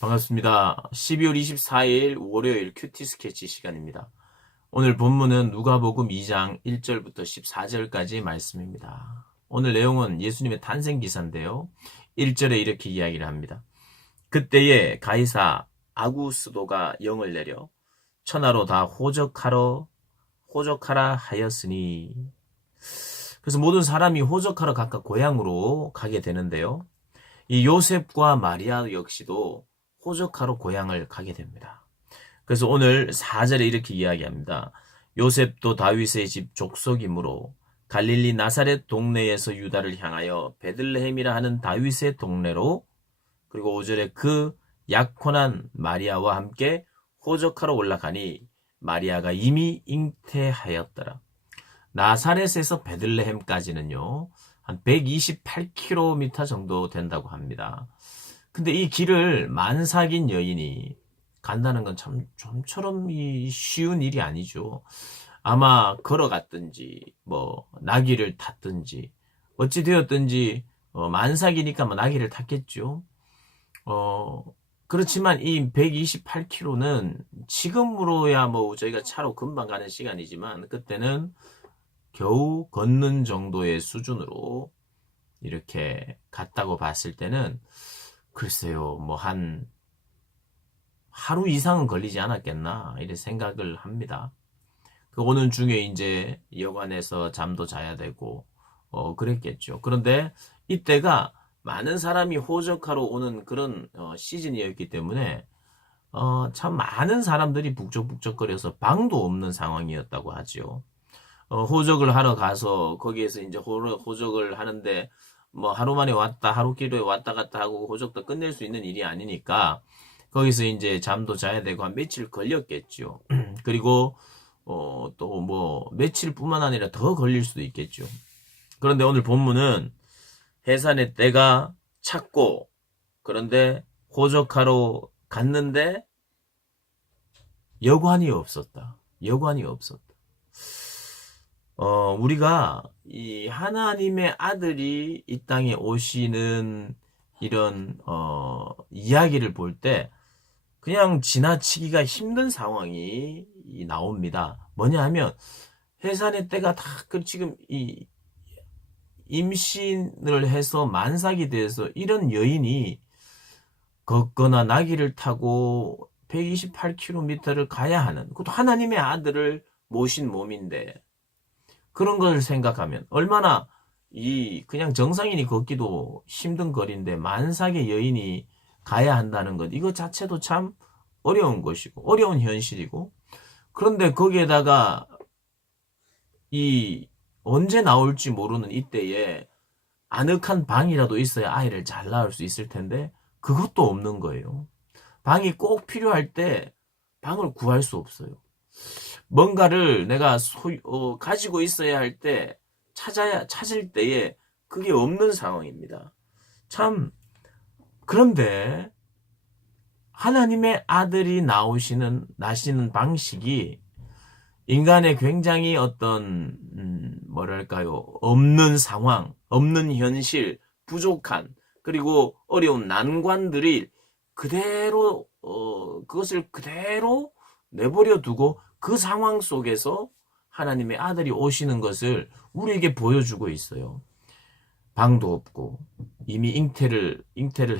반갑습니다. 12월 24일 월요일 큐티 스케치 시간입니다. 오늘 본문은 누가복음 2장 1절부터 14절까지 말씀입니다. 오늘 내용은 예수님의 탄생 기사인데요. 1절에 이렇게 이야기를 합니다. 그때에 가이사 아구스도가 영을 내려 천하로 다 호적하라 하였으니. 그래서 모든 사람이 호적하러 각각 고향으로 가게 되는데요. 이 요셉과 마리아 역시도 호적하러 고향을 가게 됩니다. 그래서 오늘 4절에 이렇게 이야기합니다. 요셉도 다윗의 집 족속이므로 갈릴리 나사렛 동네에서 유다를 향하여 베들레헴이라 하는 다윗의 동네로, 그리고 5절에 그 약혼한 마리아와 함께 호적하러 올라가니 마리아가 이미 잉태하였더라. 나사렛에서 베들레헴까지는요, 한 128km 정도 된다고 합니다. 근데 이 길을 만삭인 여인이 간다는 건 좀처럼 쉬운 일이 아니죠. 아마 걸어갔든지, 나귀를 탔든지, 어찌 되었든지, 만삭이니까 나귀를 탔겠죠. 그렇지만 이 128km는 지금으로야 저희가 차로 금방 가는 시간이지만, 그때는 겨우 걷는 정도의 수준으로 이렇게 갔다고 봤을 때는 글쎄요, 한 하루 이상은 걸리지 않았겠나 이렇게 생각을 합니다. 그 오는 중에 이제 여관에서 잠도 자야 되고 그랬겠죠. 그런데 이때가 많은 사람이 호적하러 오는 그런 시즌이었기 때문에 참 많은 사람들이 북적북적거려서 방도 없는 상황이었다고 하죠. 호적을 하러 가서 거기에서 이제 호적을 하는데 하루 만에 하루끼리 왔다 갔다 하고 호적도 끝낼 수 있는 일이 아니니까 거기서 이제 잠도 자야 되고 한 며칠 걸렸겠죠. 그리고 또 며칠뿐만 아니라 더 걸릴 수도 있겠죠. 그런데 오늘 본문은 해산의 때가 찼고, 그런데 호적하러 갔는데 여관이 없었다. 여관이 없었다. 우리가 이 하나님의 아들이 이 땅에 오시는 이런 이야기를 볼 때 그냥 지나치기가 힘든 상황이 나옵니다. 뭐냐 하면 해산의 때가 다 지금 이 임신을 해서 만삭이 돼서 이런 여인이 걷거나 나귀를 타고 128km를 가야 하는, 그것도 하나님의 아들을 모신 몸인데, 그런 걸 생각하면 얼마나 그냥 정상인이 걷기도 힘든 거리인데 만삭의 여인이 가야 한다는 것, 이거 자체도 참 어려운 것이고 어려운 현실이고, 그런데 거기에다가 언제 나올지 모르는 이때에 아늑한 방이라도 있어야 아이를 잘 낳을 수 있을 텐데 그것도 없는 거예요. 방이 꼭 필요할 때 방을 구할 수 없어요. 뭔가를 내가 가지고 있어야 할 때 찾을 때에 그게 없는 상황입니다. 참, 그런데 하나님의 아들이 나시는 방식이 인간의 굉장히 어떤, 없는 상황, 없는 현실, 부족한, 그리고 어려운 난관들이 그것을 그대로 내버려 두고 그 상황 속에서 하나님의 아들이 오시는 것을 우리에게 보여주고 있어요. 방도 없고 이미 잉태를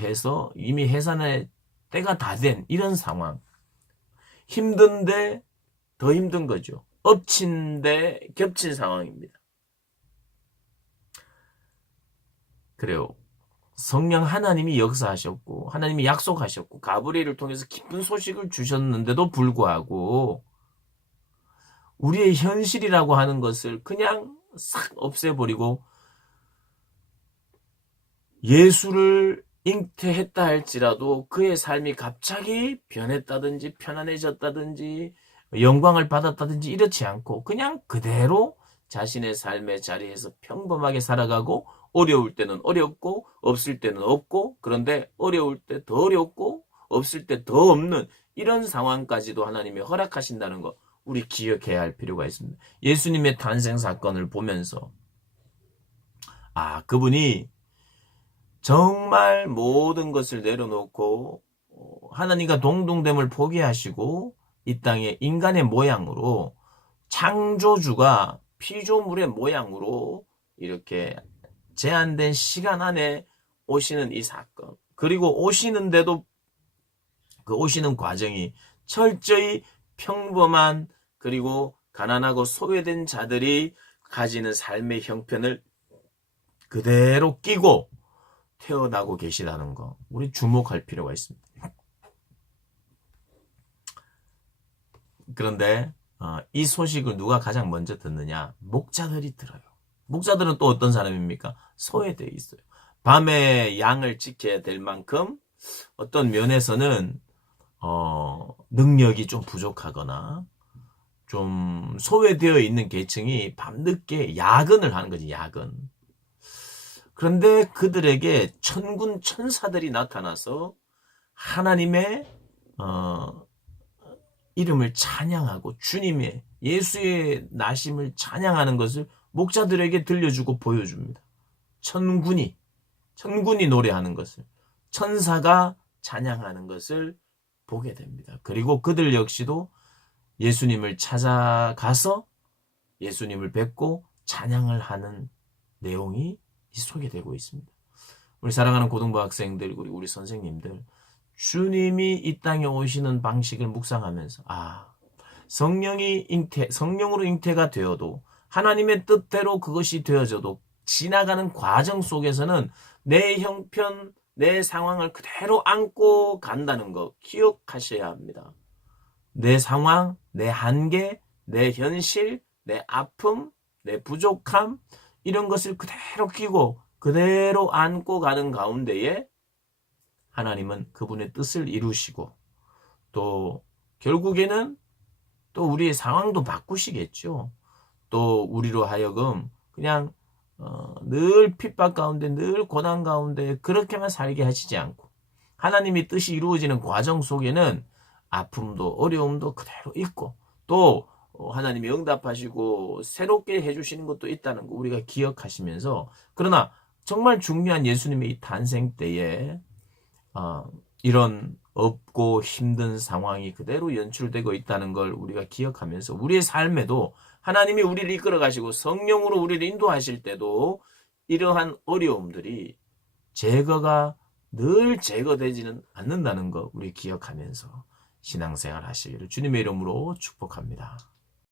해서 이미 해산의 때가 다 된 이런 상황. 힘든데 더 힘든 거죠. 엎친 데 겹친 상황입니다. 그래요. 성령 하나님이 역사하셨고 하나님이 약속하셨고 가브리엘을 통해서 기쁜 소식을 주셨는데도 불구하고 우리의 현실이라고 하는 것을 그냥 싹 없애버리고 예수를 잉태했다 할지라도 그의 삶이 갑자기 변했다든지 편안해졌다든지 영광을 받았다든지 이렇지 않고 그냥 그대로 자신의 삶의 자리에서 평범하게 살아가고, 어려울 때는 어렵고 없을 때는 없고, 그런데 어려울 때 더 어렵고 없을 때 더 없는 이런 상황까지도 하나님이 허락하신다는 거 우리 기억해야 할 필요가 있습니다. 예수님의 탄생 사건을 보면서 그분이 정말 모든 것을 내려놓고 하나님과 동등됨을 포기하시고 이 땅에 인간의 모양으로 창조주가 피조물의 모양으로 이렇게 제한된 시간 안에 오시는 이 사건. 그리고 오시는데도 그 오시는 과정이 철저히 평범한 그리고 가난하고 소외된 자들이 가지는 삶의 형편을 그대로 끼고 태어나고 계시다는 거 우리 주목할 필요가 있습니다. 그런데 이 소식을 누가 가장 먼저 듣느냐? 목자들이 들어요. 목자들은 또 어떤 사람입니까? 소외되어 있어요. 밤에 양을 지켜야 될 만큼 어떤 면에서는 능력이 좀 부족하거나 좀 소외되어 있는 계층이 밤늦게 야근을 하는 거지, 야근. 그런데 그들에게 천군 천사들이 나타나서 하나님의 이름을 찬양하고 주님의 예수의 나심을 찬양하는 것을 목자들에게 들려주고 보여줍니다. 천군이 노래하는 것을 천사가 찬양하는 것을 보게 됩니다. 그리고 그들 역시도 예수님을 찾아가서 예수님을 뵙고 찬양을 하는 내용이 소개되고 있습니다. 우리 사랑하는 고등부 학생들, 우리 선생님들, 주님이 이 땅에 오시는 방식을 묵상하면서 성령으로 잉태가 되어도 하나님의 뜻대로 그것이 되어져도 지나가는 과정 속에서는 내 형편, 내 상황을 그대로 안고 간다는 거 기억하셔야 합니다. 내 상황, 내 한계, 내 현실, 내 아픔, 내 부족함 이런 것을 그대로 끼고 그대로 안고 가는 가운데에 하나님은 그분의 뜻을 이루시고 또 결국에는 또 우리의 상황도 바꾸시겠죠. 또 우리로 하여금 그냥 늘 핍박 가운데 늘 고난 가운데 그렇게만 살게 하시지 않고 하나님의 뜻이 이루어지는 과정 속에는 아픔도 어려움도 그대로 있고 또 하나님이 응답하시고 새롭게 해주시는 것도 있다는 거 우리가 기억하시면서 그러나 정말 중요한 예수님의 이 탄생 때에 이런 없고 힘든 상황이 그대로 연출되고 있다는 걸 우리가 기억하면서 우리의 삶에도 하나님이 우리를 이끌어 가시고 성령으로 우리를 인도하실 때도 이러한 어려움들이 늘 제거되지는 않는다는 거 우리 기억하면서 신앙생활 하시기를 주님의 이름으로 축복합니다.